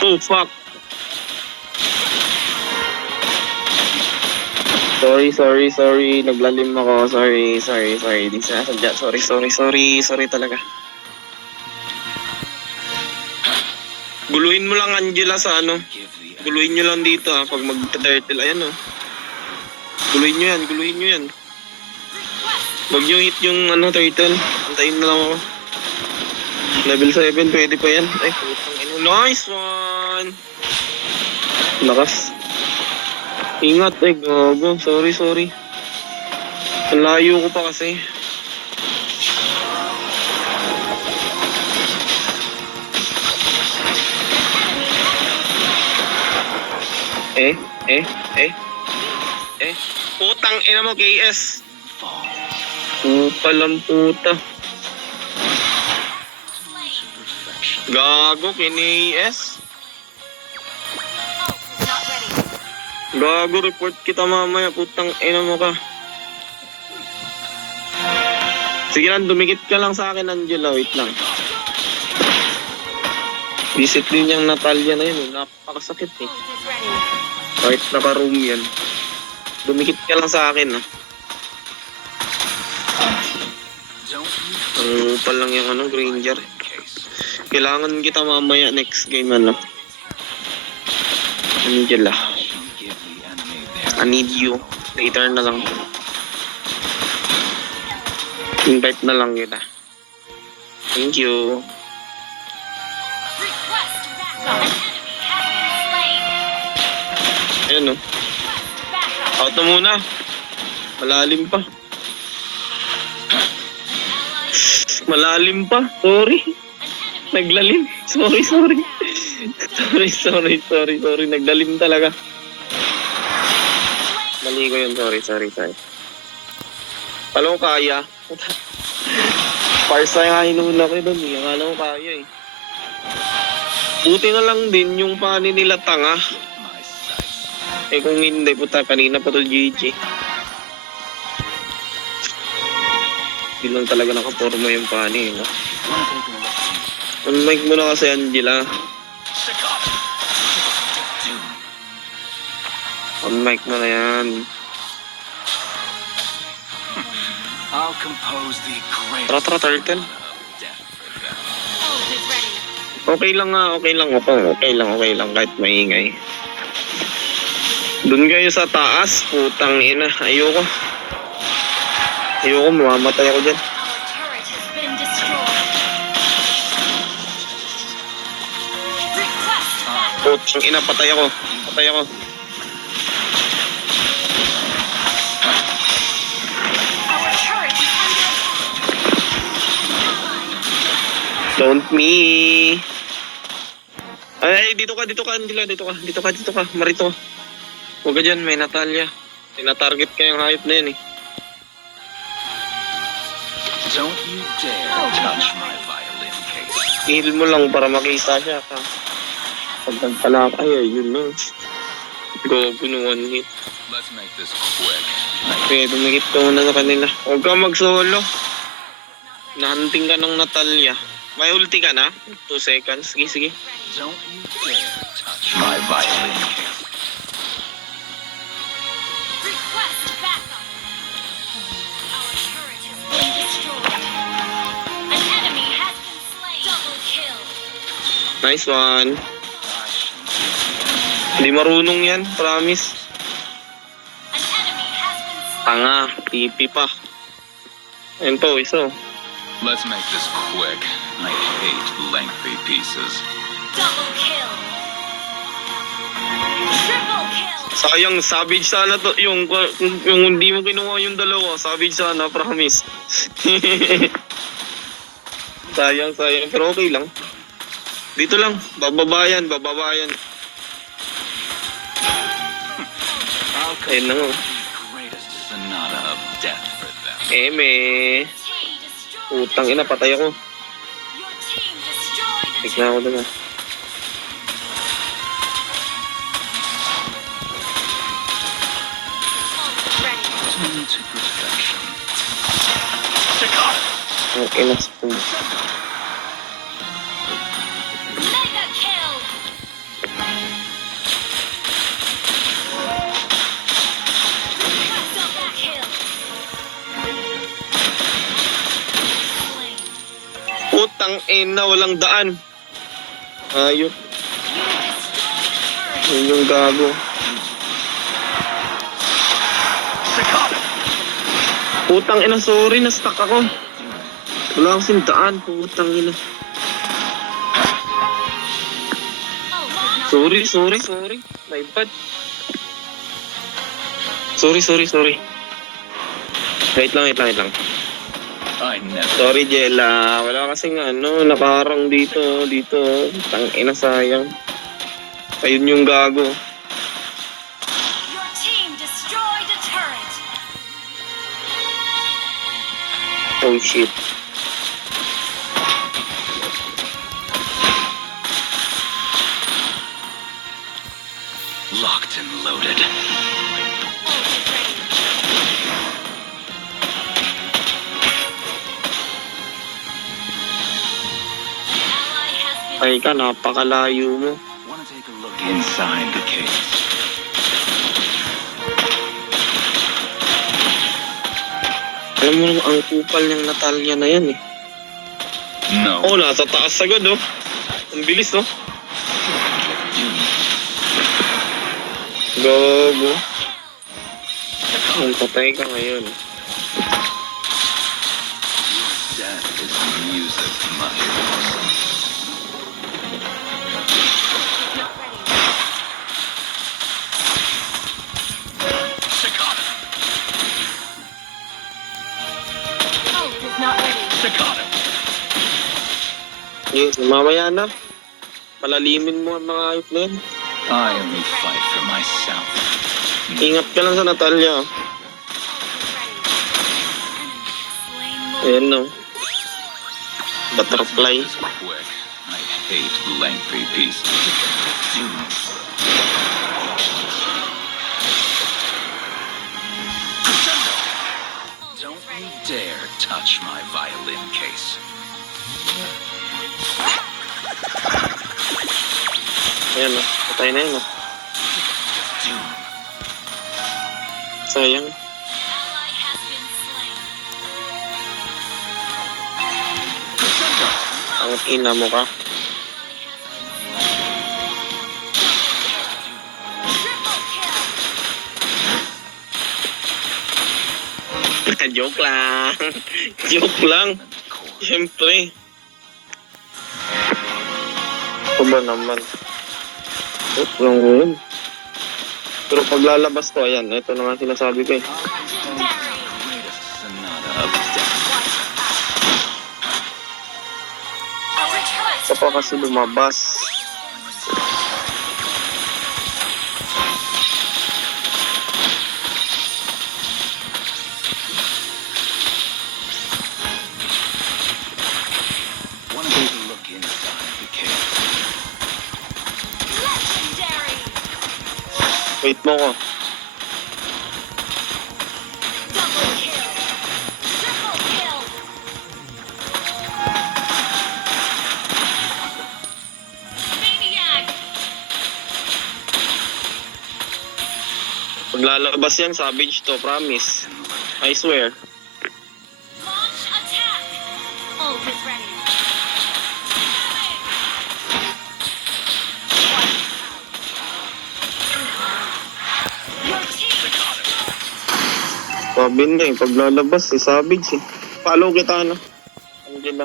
Oh, fuck. Sorry. Naglalim ako. Sorry. Di sinasadya. Sorry talaga. Guluhin mo lang, Angela, sa ano. Guluhin nyo lang dito, ha, pag mag-turtle. Ayan, oh. Guluhin nyo yan. Huwag nyo hit yung, turtle. Antayin na lang ako. Level 7, pwede pa yan. Ay, putang ino. Nice one! Lakas. Ingat, gago. Sorry. Ang layo ko pa kasi. Putang ina mo, KS. Palang puta. Gago, KS. Gago, report kita mamaya. Putang ina mo ka. Sige lang, dumikit ka lang sa akin, Angela. Wait lang. Visit din yung Natalia na yun. Napakasakit eh. Kahit naka-room yan. Dumikit ka lang sa akin, ha. Ang upal lang yung Granger. Kailangan kita mamaya next game, Angela. I need you. Later na lang. Invite na lang kita. Thank you. Ayan, out na muna. Malalim pa. Sorry. Naglalim. Sorry. Naglalim talaga. Mali ko yun. Sorry. Alam ko kaya. Parsa nga hinula ko doon. Akala ko kaya eh. Buti na lang din yung pani nila tanga. Kung hindi, puta, kanina pa to GG. Hindi lang talaga nakaporma yung pani, no? Unmic mo na kasi, Angela. Unmic mo na yan. Tara, turtle. Okay lang ako. Okay lang kahit maingay. Doon kayo sa taas, putang ina. Ayoko, mamamatay ako dyan. Putang ina, patay ako. Don't me. Ay, dito ka, Angela, dito ka, Marito. Huwag ka dyan, may Natalia. Tina-target ka yung hayop na yan eh. Don't you dare touch my violin case. Heal mo lang para makita siya ka. Pag nagpalak, yun no. Go, one hit. Let's make this quick. Okay, dumikit ka muna sa kanila. Huwag ka mag-solo. Nahunting ka ng Natalia. May ulti ka na? 2 seconds. Sige. Don't you dare touch my violin case. Nice one. Hindi marunong yan, promise. Tanga, pipi pa. Ayun po, iso. Let's make this quick. I hate lengthy pieces. Double kill. Triple kill. Sayang, savage sana to. Yung hindi mo kinuha yung dalawa, savage sana, promise. sayang. Pero okay lang. Dito lang, bababayan. Ayun na nga. Utang ina, patay ako. Tignan ako doon. Okay na spoon. Mega kill. ina, walang daan. Ayop. You destroyed a turret. Yun yung gago. Putang ina, sorry, na-stuck ako. Wala kasing daan, putang ina. Oh, Sorry. My bad. Sorry. Wait lang. I never. Sorry, Jella. Wala kasing nakaharang dito. Tang ina, sayang. Ayun yung gago. your team destroyed a turret. Oh shit. Locked and loaded. Ult is ready. Ally has been Ay ka, napakalayo mo. Want to take a look inside the case? Alam mo naman, ang kupal ng Natalia na yan eh. No. Oh, nasa taas agad oh. Ang bilis oh. Gago. Ang patay ka ngayon. Death is music to my ears. not ready. Staccato. Ult is not ready. Staccato. Yes, mamaya na. Palalimin mo ang mga ayop na yan. I only fight for myself. Ingat ka lang sa Natalia. Ult is ready. Enemy slain. Ayan no. Butterfly. Is quick. I hate lengthy pieces. Don't you dare touch my violin case. Ayan no. Patay na yun no. Sayang. Ally has been slain. Ang ina mo ka. Triple kill. Joke lang. Joke lang. Siyempre. Ito ba naman? Joke lang ko yun. Pero paglalabas ko, ayan. Ito naman sinasabi ko eh. Legendary. Greatest sonata of death. Our turret. Ito pa kasi lumabas. Want to take a look inside the case? Legendary. Wait mo ko. Double kill. Triple kill. Maniac. Paglalabas yan, savage to. Promise. I swear. Launch attack. Ult is ready. Your team Sabi na eh, paglalabas si savage eh. Follow kita ano. Angela.